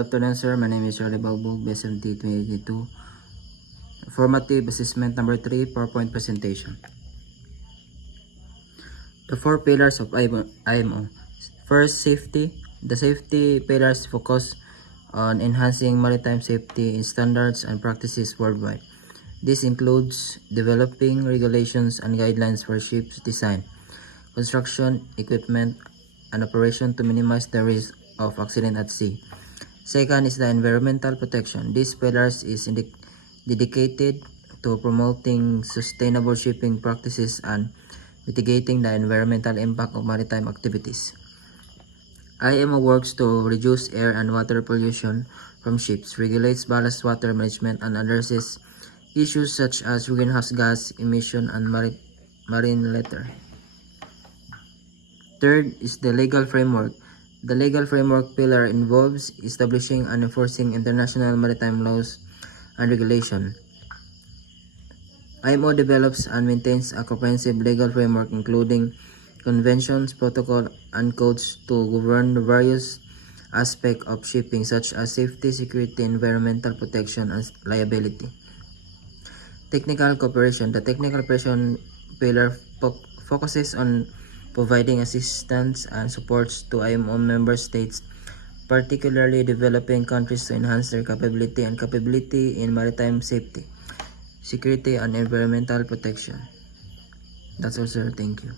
Good afternoon, sir. My name is Charlie Balbog, BSMT 2022. Formative assessment number 3, PowerPoint presentation. The 4 pillars of IMO. First, safety. The safety pillars focus on enhancing maritime safety standards and practices worldwide. This includes developing regulations and guidelines for ships design, construction, equipment, and operation to minimize the risk of accident at sea. Second is the environmental protection. This pillars is dedicated to promoting sustainable shipping practices and mitigating the environmental impact of maritime activities. IMO works to reduce air and water pollution from ships, regulates ballast water management, and addresses issues such as greenhouse gas emission and marine litter. Third is the legal framework. The legal framework pillar involves establishing and enforcing international maritime laws and regulation. IMO develops and maintains a comprehensive legal framework including conventions, protocols, and codes to govern various aspects of shipping such as safety, security, environmental protection, and liability. Technical cooperation. The technical cooperation pillar focuses on providing assistance and supports to IMO member states, particularly developing countries, to enhance their capability in maritime safety, security, and environmental protection. That's all, sir. Thank you.